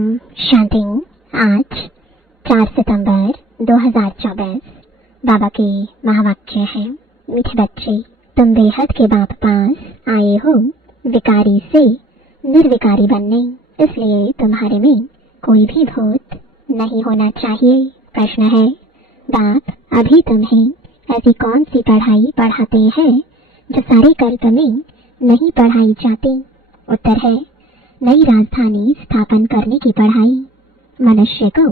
ओम शांति। आज 4 सितंबर 2024 बाबा के महावाक्य है। मीठे बच्चे, तुम बेहद के बाप पास आए हो विकारी से निर्विकारी बनने, इसलिए तुम्हारे में कोई भी भूत नहीं होना चाहिए। प्रश्न है, बाप अभी तुम्हें ऐसी कौन सी पढ़ाई पढ़ाते हैं जो सारे कल्प में नहीं पढ़ाई जाती? उत्तर है, नई राजधानी स्थापन करने की पढ़ाई, मनुष्य को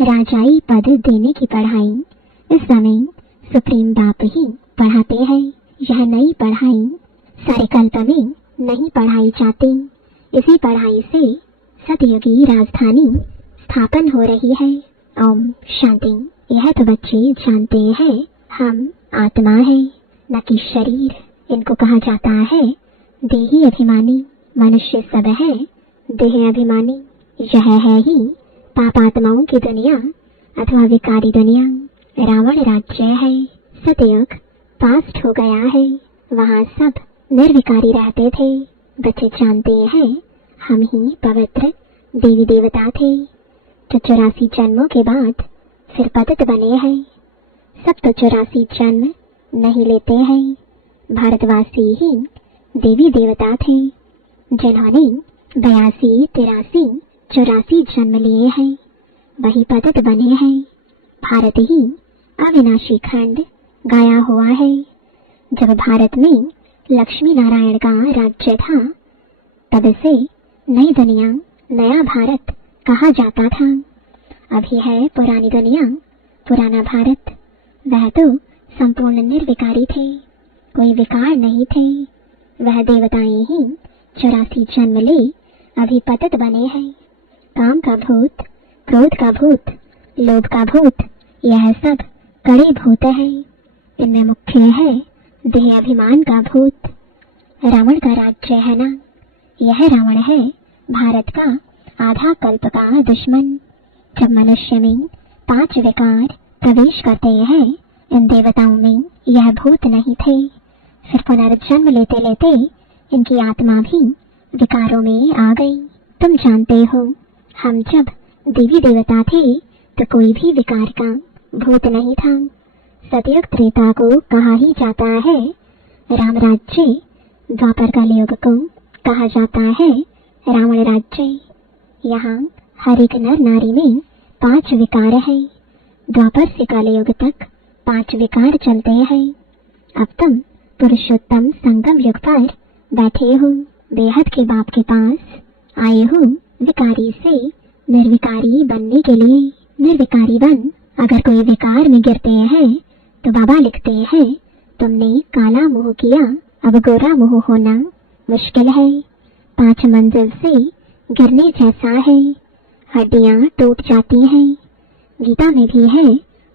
राजाई पद देने की पढ़ाई। इस समय सुप्रीम बाप ही पढ़ाते हैं। यह नई पढ़ाई सारे कल्प में नहीं पढ़ाई जाती। इसी पढ़ाई से सतयुगी राजधानी स्थापन हो रही है। ओम शांति। यह तो बच्चे जानते हैं, हम आत्मा है न कि शरीर। इनको कहा जाता है देही अभिमानी। मनुष्य सब है देह अभिमानी। यह है ही पापात्माओं की दुनिया अथवा विकारी दुनिया। रावण राज्य है। सतयुग पास्ट हो गया है। वहाँ सब निर्विकारी रहते थे। बच्चे जानते हैं, हम ही पवित्र देवी देवता थे जो 84 जन्मों के बाद फिर पतित बने हैं। सब तो 84 जन्म नहीं लेते हैं। भारतवासी ही देवी देवता थे जिन्होंने 82, 83, 84 जन्म लिए हैं। वही पतित बने हैं। भारत ही अविनाशी खंड गाया हुआ है। जब भारत में लक्ष्मी नारायण का राज्य था, तब से नई दुनिया नया भारत कहा जाता था। अभी है पुरानी दुनिया पुराना भारत। वह तो संपूर्ण निर्विकारी थे, कोई विकार नहीं थे। वह देवताएं ही 84 जन्म ले अभी पतित बने हैं। काम का भूत, क्रोध का भूत, लोभ का भूत, यह सब कड़े भूत है। इनमें मुख्य है देह अभिमान का भूत। रावण का राज्य है ना, यह रावण है भारत का आधा कल्प का दुश्मन। जब मनुष्य में 5 विकार प्रवेश करते हैं, इन देवताओं में यह भूत नहीं थे। फिर पुनर्जन्म लेते लेते इनकी आत्मा भी विकारों में आ गई। तुम जानते हो, हम जब देवी देवता थे तो कोई भी विकार का भूत नहीं था। सतयुग त्रेता को कहा ही जाता है राम राज्य। द्वापर कलयुग को कहा जाता है रावण राज्य। यहाँ हर एक नर नारी में 5 विकार है। द्वापर से कलयुग तक 5 विकार चलते हैं। अब तुम पुरुषोत्तम संगम युग पर बैठे हो। बेहद के बाप के पास आए हो विकारी से निर्विकारी बनने के लिए। निर्विकारी बन। अगर कोई विकार में गिरते हैं तो बाबा लिखते हैं, तुमने काला मुंह किया, अब गोरा मुंह होना मुश्किल है। 5 मंजिल से गिरने जैसा है। हड्डियां टूट जाती हैं। गीता में भी है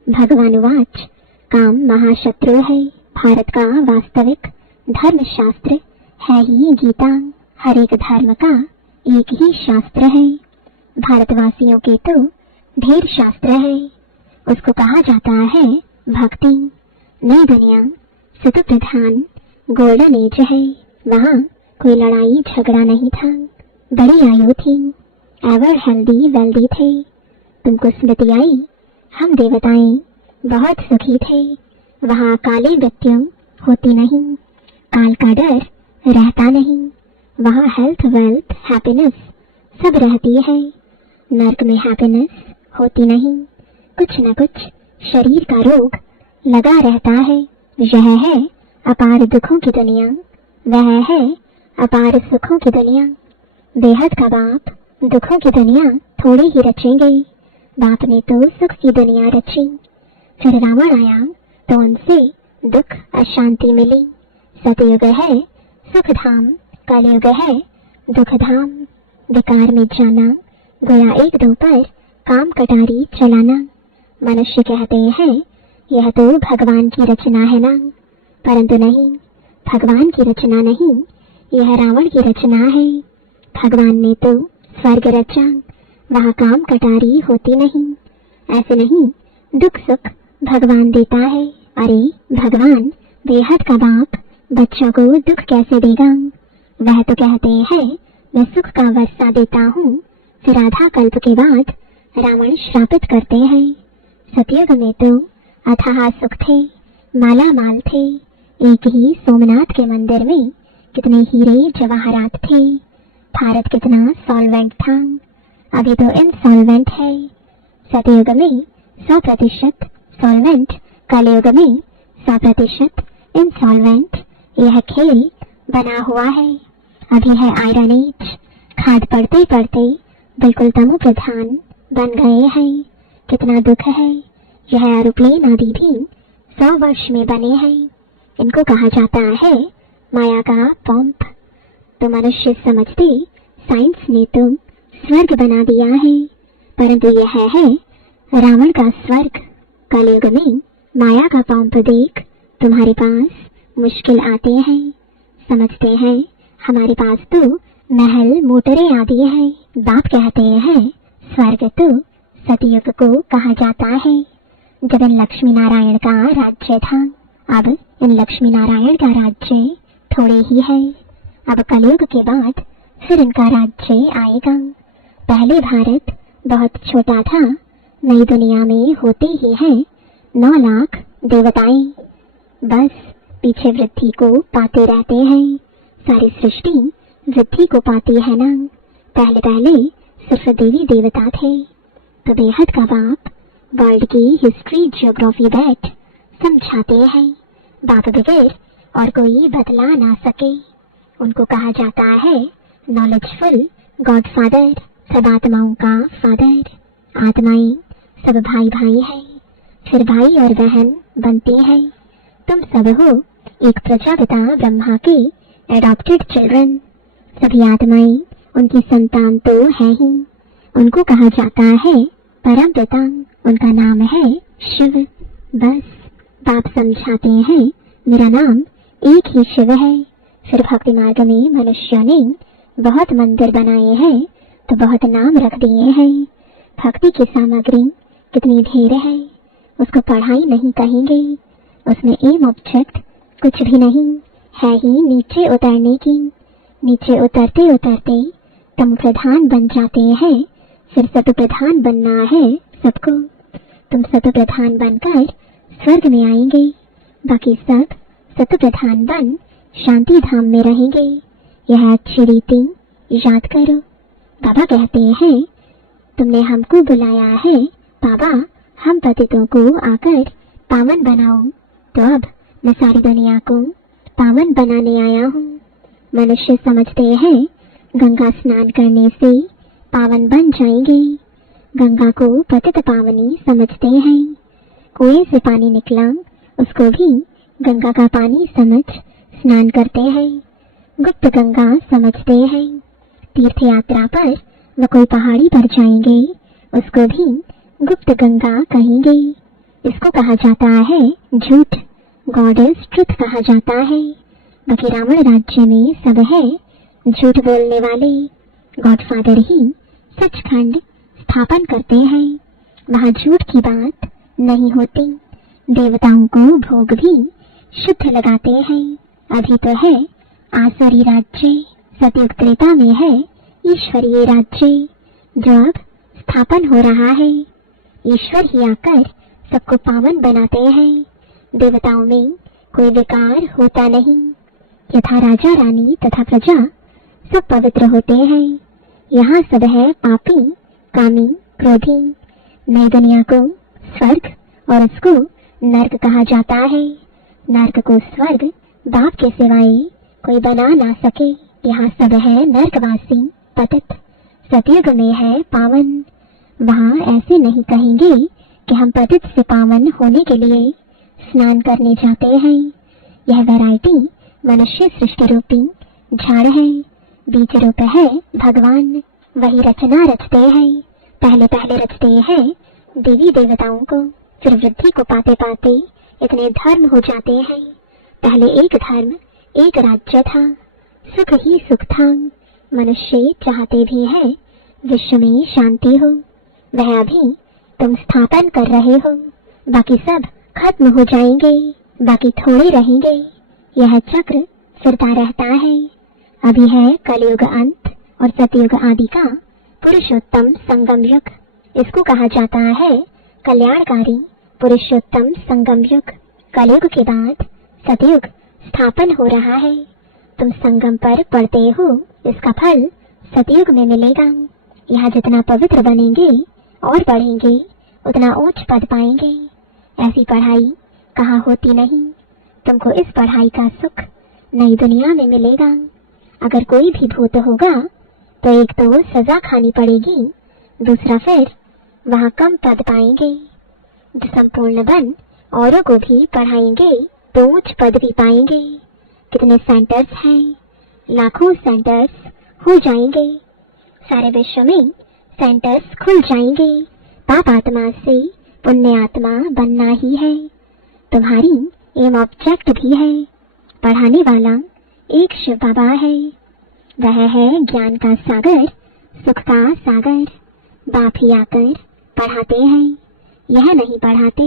भगवानुवाच, काम महाशत्रु है। भारत का वास्तविक धर्म शास्त्र है ही गीता। हर एक धर्म का एक ही शास्त्र है। भारतवासियों के तो ढेर शास्त्र है। उसको कहा जाता है भक्ति। नई दुनिया सतु प्रधान गोल्डन एज है। वहाँ कोई लड़ाई झगड़ा नहीं था। बड़ी आयु थी। एवर हेल्दी वेल्दी थे। तुमको स्मृति आई, हम देवताएं बहुत सुखी थे। वहाँ काली मृत्यु होती नहीं, काल का डर रहता नहीं। वहाँ हेल्थ, वेल्थ, हैप्पीनेस सब रहती है। नर्क में हैप्पीनेस होती नहीं। कुछ न कुछ शरीर का रोग लगा रहता है। यह है अपार दुखों की दुनिया, वह है अपार सुखों की दुनिया। बेहद का बाप दुखों की दुनिया थोड़ी ही रचेंगे। बाप ने तो सुख की दुनिया रची। फिर रावण आया तो उनसे दुख अशांति मिली। सतयुग है सुख धाम, कलयुग है दुख धाम। विकार में जाना, गोया 1-2 पर काम कटारी चलाना। मनुष्य कहते हैं यह तो भगवान की रचना है ना, परंतु नहीं, भगवान की रचना नहीं, यह रावण की रचना है। भगवान ने तो स्वर्ग रचा, वहाँ काम कटारी होती नहीं। ऐसे नहीं, दुख सुख भगवान देता है। अरे भगवान बेहद का बाप बच्चों को दुख कैसे देगा? वह तो कहते हैं मैं सुख का वर्षा देता हूँ, फिर आधा कल्प के बाद रावण श्रापित करते हैं। सतयुग में तो अथाह सुख थे, माला माल थे। एक ही सोमनाथ के मंदिर में कितने हीरे जवाहरात थे। भारत कितना सॉल्वेंट था, अभी तो इंसॉल्वेंट है। सतयुग में 100% सॉल्वेंट, कलयुग में 100% इंसॉल्वेंट। यह खेल बना हुआ है। अभी है आयरन एज, खाद पड़ते पड़ते बिल्कुल तमो प्रधान बन गए हैं। कितना दुख है। यह एरोप्लेन आदि भी 100 वर्ष में बने हैं। इनको कहा जाता है माया का पंप। तो मनुष्य समझते साइंस ने तो स्वर्ग बना दिया है, परंतु यह है रावण का स्वर्ग। कलयुग में माया का पंप देख तुम्हारे पास मुश्किल आते हैं। समझते हैं हमारे पास तो महल मोटरें आदि हैं। बाप कहते हैं स्वर्ग तो सतयुग को कहा जाता है, जब इन लक्ष्मी नारायण का राज्य था। अब इन लक्ष्मी नारायण का राज्य थोड़े ही है। अब कलयुग के बाद फिर इनका राज्य आएगा। पहले भारत बहुत छोटा था, नई दुनिया में होते ही हैं 9 लाख देवताएं। बस पीछे वृद्धि को पाते रहते हैं। सारी सृष्टि वृद्धि को पाती है ना। पहले पहले सिर्फ देवी देवता थे। तो बेहद का बाप वर्ल्ड की हिस्ट्री ज्योग्राफी बैठ समझाते हैं। बाप बगैर और कोई बदला ना सके। उनको कहा जाता है नॉलेजफुल गॉड फादर, सब आत्माओं का फादर। आत्माएं सब भाई भाई है, फिर भाई और बहन बनती है। तुम सब हो एक प्रजापिता ब्रह्मा के एडॉप्टेड चिल्ड्रन। सभी आत्माएं उनकी संतान तो है ही। उनको कहा जाता है परम पिता, उनका नाम है शिव। बस बाप समझाते हैं मेरा नाम एक ही शिव है। फिर भक्ति मार्ग में मनुष्यों ने बहुत मंदिर बनाए हैं, तो बहुत नाम रख दिए हैं। भक्ति की सामग्री कितनी ढेर है, उसको पढ़ाई नहीं कहेंगे। उसमें एम ऑब्जेक्ट कुछ भी नहीं है ही नीचे उतरने की। नीचे उतरते उतरते तुम प्रधान बन जाते हैं। फिर सत प्रधान बनना है सबको। तुम सत प्रधान बनकर स्वर्ग में आएंगे। बाकी सब सत प्रधान बन शांति धाम में रहेंगे। यह अच्छी रीति याद करो। बाबा कहते हैं तुमने हमको बुलाया है बाबा, हम पतितों को आकर पावन बनाओ। तो अब मैं सारी दुनिया को पावन बनाने आया हूँ। मनुष्य समझते हैं गंगा स्नान करने से पावन बन जाएंगे। गंगा को पतित पावनी समझते हैं। कुएं से पानी निकला उसको भी गंगा का पानी समझ स्नान करते हैं। गुप्त गंगा समझते हैं। तीर्थ यात्रा पर व कोई पहाड़ी पर जाएंगे उसको भी गुप्त गंगा कहेंगे। इसको कहा जाता है झूठ, गॉडेस ट्रुथ कहा जाता है। बाकी रावण राज्य में सब है झूठ बोलने वाले। गॉडफादर ही सचखंड स्थापन करते हैं। वहाँ झूठ की बात नहीं होती। देवताओं को भोग भी शुद्ध लगाते हैं। अभी तो है आसुरी राज्य, सतयुग त्रेता में है ईश्वरीय राज्य जो अब स्थापन हो रहा है। ईश्वर ही आकर सबको पावन बनाते हैं। देवताओं में कोई विकार होता नहीं। यथा राजा रानी तथा प्रजा सब पवित्र होते हैं। यहाँ सब है पापी, कामी, क्रोधी। नई दुनिया को स्वर्ग और उसको नर्क कहा जाता है। नर्क को स्वर्ग बाप के सिवाय कोई बना ना सके। यहाँ सब है नर्कवासी, पतित। सतयुग में है पावन। वहाँ ऐसे नहीं कहेंगे कि हम पतित से पावन होने के लिए स्नान करने जाते हैं। यह वैरायटी मनुष्य सृष्टि रूपी झाड़ है। बीज रूप है भगवान, वही रचना रचते हैं। पहले पहले रचते हैं देवी देवताओं को, फिर वृद्धि को पाते पाते इतने धर्म हो जाते हैं। पहले एक धर्म एक राज्य था, सुख ही सुख था। मनुष्य चाहते भी हैं विश्व में शांति हो। वह अभी तुम स्थापन कर रहे हो। बाकी सब खत्म हो जाएंगे, बाकी थोड़े रहेंगे। यह चक्र फिरता रहता है। अभी है कलयुग अंत और सतयुग आदि का पुरुषोत्तम संगम युग। इसको कहा जाता है कल्याणकारी पुरुषोत्तम संगम युग। कलयुग के बाद सतयुग स्थापन हो रहा है। तुम संगम पर पढ़ते हो, इसका फल सतयुग में मिलेगा। यहाँ जितना पवित्र बनेंगे और पढ़ेंगे उतना उच्च पद पाएंगे। ऐसी पढ़ाई कहाँ होती नहीं। तुमको इस पढ़ाई का सुख नई दुनिया में मिलेगा। अगर कोई भी भूत होगा तो एक तो सजा खानी पड़ेगी, दूसरा फिर वहाँ कम पद पाएंगे। जो संपूर्ण बन औरों को भी पढ़ाएंगे तो उच्च पद भी पाएंगे। कितने सेंटर्स हैं, लाखों सेंटर्स हो जाएंगे। सारे विश्व में सेंटर्स खुल जाएंगे। पाप आत्मा से पुण्य आत्मा बनना ही है। तुम्हारी एम ऑब्जेक्ट भी है। पढ़ाने वाला एक शिव बाबा है। वह है ज्ञान का सागर, सुख का सागर। बाप ही आकर पढ़ाते हैं, यह नहीं पढ़ाते।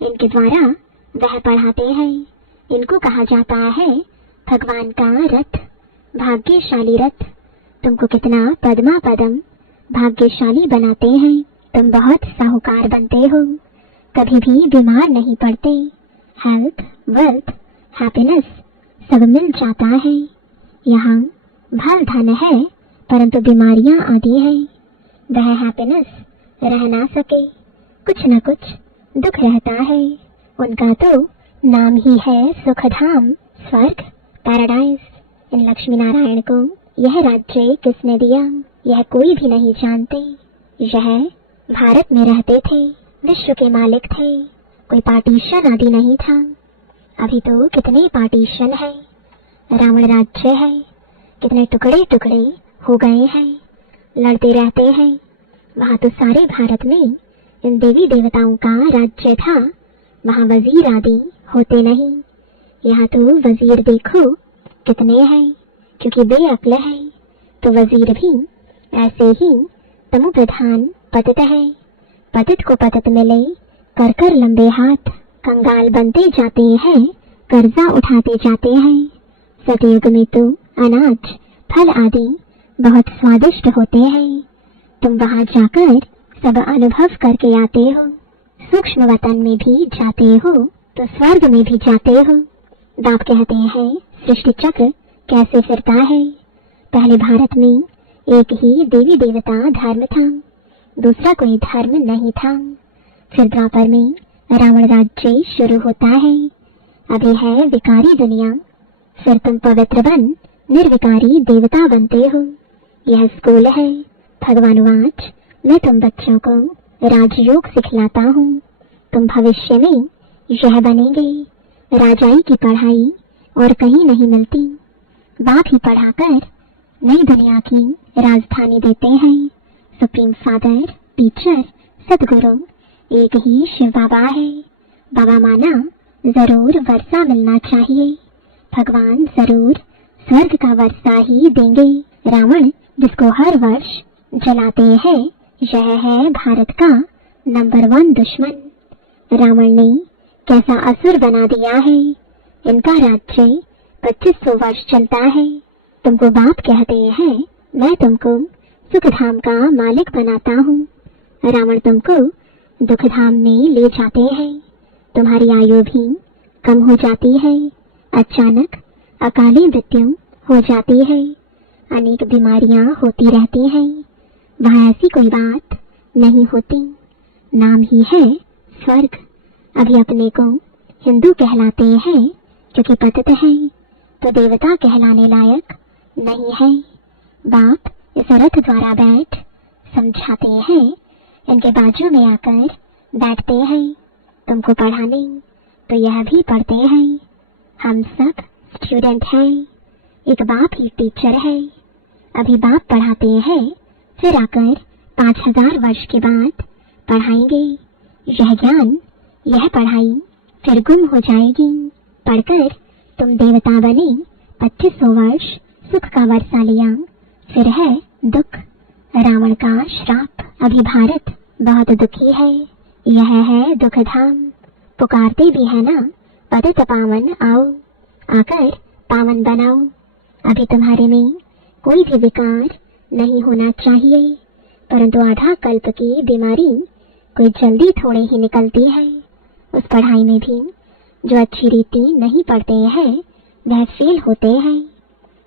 इनके द्वारा वह पढ़ाते हैं। इनको कहा जाता है भगवान का रथ, भाग्यशाली रथ। तुमको कितना पद्मा पदम भाग्यशाली बनाते हैं। तुम बहुत साहूकार बनते हो, कभी भी बीमार नहीं पड़ते। हेल्थ, वेल्थ, हैप्पीनेस सब मिल जाता है। यहाँ भल धन है परंतु बीमारियां आती हैं। वह हैप्पीनेस रह ना सके, कुछ न कुछ दुख रहता है। उनका तो नाम ही है सुखधाम, स्वर्ग, पैराडाइज। इन लक्ष्मी नारायण को यह राज्य किसने दिया, यह कोई भी नहीं जानते। यह भारत में रहते थे, विश्व के मालिक थे। कोई पार्टीशन आदि नहीं था। अभी तो कितने पार्टीशन है। रावण राज्य है, कितने टुकड़े टुकड़े हो गए हैं, लड़ते रहते हैं। वहाँ तो सारे भारत में इन देवी देवताओं का राज्य था। वहाँ वजीर आदि होते नहीं। यहाँ तो वजीर देखो कितने हैं, क्योंकि बेअक्ल है तो वजीर भी ऐसे ही तमु प्रधान पतित है। पतित को पतित मिले, कर कर लंबे हाथ। कंगाल बनते जाते हैं, कर्जा उठाते जाते हैं। सतयुग में तो अनाज, फल आदि बहुत स्वादिष्ट होते हैं। तुम वहाँ जाकर सब अनुभव करके आते हो। सूक्ष्म वतन में भी जाते हो तो स्वर्ग में भी जाते हो। बाप कहते हैं सृष्टि चक्र कैसे फिरता है। पहले भारत में एक ही देवी देवता धर्म था, दूसरा कोई धर्म नहीं था। फिर द्वापर में रावण राज्य शुरू होता है। अभी है विकारी दुनिया, फिर तुम पवित्र बन निर्विकारी देवता बनते हो। यह स्कूल है। भगवान आज मैं तुम बच्चों को राजयोग सिखलाता हूँ। तुम भविष्य में यह बनेंगे। राजाई की पढ़ाई और कहीं नहीं मिलती। बाप ही पढ़ाकर नई दुनिया की राजधानी देते हैं। सुप्रीम फादर, टीचर, सदगुरु एक ही शिव बाबा है। बाबा माना जरूर वर्षा मिलना चाहिए। भगवान जरूर स्वर्ग का वर्षा ही देंगे। रावण जिसको हर वर्ष जलाते हैं, यह है भारत का नंबर 1 दुश्मन। रावण ने कैसा असुर बना दिया है। इनका राज्य 2500 वर्ष चलता है। तुमको बाप कहते हैं मैं तुमको सुखधाम का मालिक बनाता हूँ। रावण तुमको दुखधाम में ले जाते हैं। तुम्हारी आयु भी कम हो जाती है। अचानक अकाली मृत्यु हो जाती है। अनेक बीमारियां होती रहती हैं। वहाँ ऐसी कोई बात नहीं होती। नाम ही है स्वर्ग। अभी अपने को हिंदू कहलाते हैं क्योंकि पतित है, तो देवता कहलाने लायक नहीं है। बाप इस रथ द्वारा बैठ समझाते हैं। इनके बाजू में आकर बैठते हैं तुमको पढ़ाने, तो यह भी पढ़ते हैं। हम सब स्टूडेंट हैं। एक बाप ही टीचर है। अभी बाप पढ़ाते हैं, फिर आकर 5000 वर्ष के बाद पढ़ाएंगे। यह ज्ञान, यह पढ़ाई फिर गुम हो जाएगी। पढ़कर तुम देवता बने, 2500 वर्ष सुख का वर्षा लिया, फिर है दुख, रावण का श्राप। अभी भारत बहुत दुखी है। यह है दुखधाम। पुकारते भी है ना, पतित पावन आओ, आकर पावन बनाओ। अभी तुम्हारे में कोई भी विकार नहीं होना चाहिए। परंतु आधा कल्प की बीमारी कोई जल्दी थोड़े ही निकलती है। उस पढ़ाई में भी जो अच्छी रीति नहीं पढ़ते हैं वह फेल होते हैं,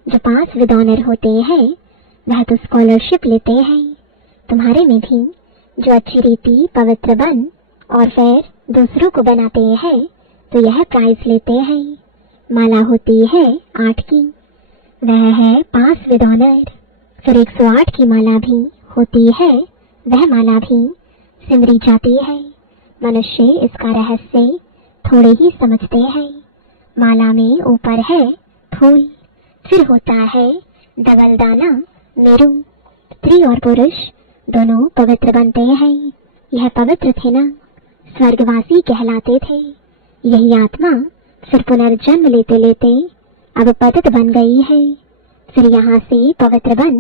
जो पास विद ऑनर होते हैं वह तो स्कॉलरशिप लेते हैं। तुम्हारे में भी जो अच्छी रीति पवित्र बन और फिर दूसरों को बनाते हैं तो यह प्राइज लेते हैं। माला होती है 8 की, वह है पास विद ऑनर। फिर 108 की माला भी होती है, वह माला भी सिमरी जाती है। मनुष्य इसका रहस्य थोड़े ही समझते हैं। माला में ऊपर है फूल, फिर होता है डबल दाना मेरू। स्त्री और पुरुष दोनों पवित्र बनते हैं। यह पवित्र थे ना, स्वर्गवासी कहलाते थे। यही आत्मा फिर पुनर्जन्म लेते लेते अब पतित बन गई है। फिर यहाँ से पवित्र बन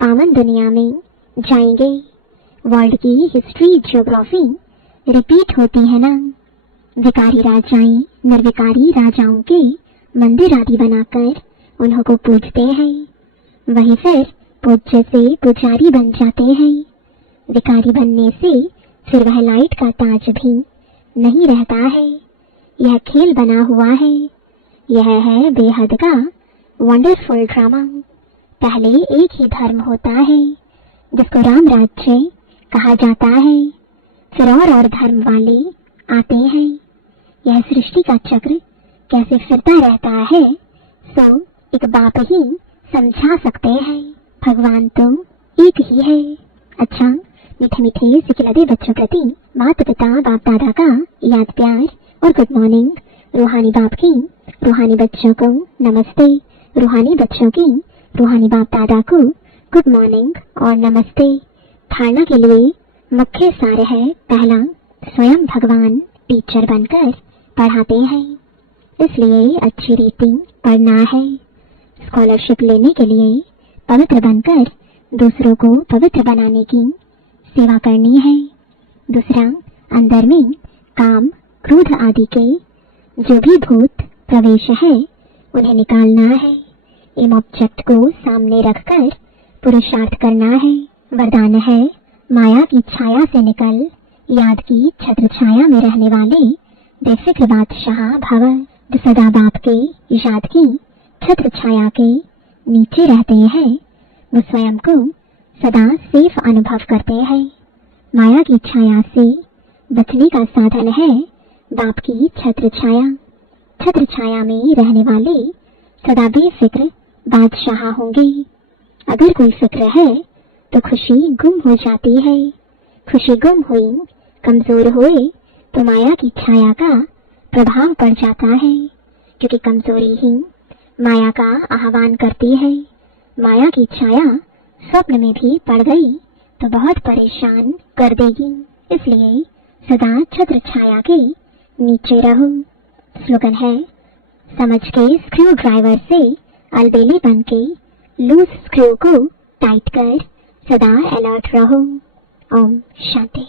पावन दुनिया में जाएंगे। वर्ल्ड की हिस्ट्री ज्योग्राफी रिपीट होती है ना। विकारी राजाएं निर्विकारी राजाओं के मंदिर आदि बनाकर उन्हों को पूजते हैं। वही फिर पूज्य से पुजारी बन जाते हैं। विकारी बनने से फिर वह लाइट का ताज भी नहीं रहता है। यह खेल बना हुआ है। यह है बेहद का वंडरफुल ड्रामा। पहले एक ही धर्म होता है जिसको राम राज्य कहा जाता है, फिर और धर्म वाले आते हैं। यह सृष्टि का चक्र कैसे फिरता रहता है सो एक बाप ही समझा सकते हैं। भगवान तो एक ही है। अच्छा, मीठे मीठे सिखिलते बच्चों प्रति माता पिता बाप दादा का याद प्यार और गुड मॉर्निंग। रूहानी बाप की रूहानी बच्चों को नमस्ते, रूहानी बच्चों की रूहानी बाप दादा को गुड मॉर्निंग और नमस्ते। धारणा के लिए मुख्य सार है, पहला, स्वयं भगवान टीचर बनकर पढ़ाते हैं, इसलिए अच्छी रीति पढ़ना है। स्कॉलरशिप लेने के लिए पवित्र बनकर दूसरों को पवित्र बनाने की सेवा करनी है। दूसरा, अंदर में काम क्रोध आदि के जो भी भूत प्रवेश है उन्हें निकालना है। एम ऑब्जेक्ट को सामने रखकर पुरुषार्थ करना है। वरदान है, माया की छाया से निकल याद की छत्र छाया में रहने वाले बेफिक्र बादशाह भव, जो सदा बाप के याद की छत्र छाया के नीचे रहते हैं, वो स्वयं को सदा सेफ अनुभव करते हैं। माया की छाया से बचने का साधन है बाप की छत्र छाया। छत्र छाया में रहने वाले सदा बेफिक्र बादशाह होंगे। अगर कोई फिक्र है तो खुशी गुम हो जाती है। खुशी गुम हुई, कमजोर हुए तो माया की छाया का प्रभाव पड़ जाता है, क्योंकि कमजोरी ही माया का आह्वान करती है। माया की छाया स्वप्न में भी पड़ गई तो बहुत परेशान कर देगी, इसलिए सदा छत्र छाया के नीचे रहो। स्लोगन है, समझ के स्क्रू ड्राइवर से अलबेले बन के लूज स्क्रू को टाइट कर सदा अलर्ट रहो। ओम शांति।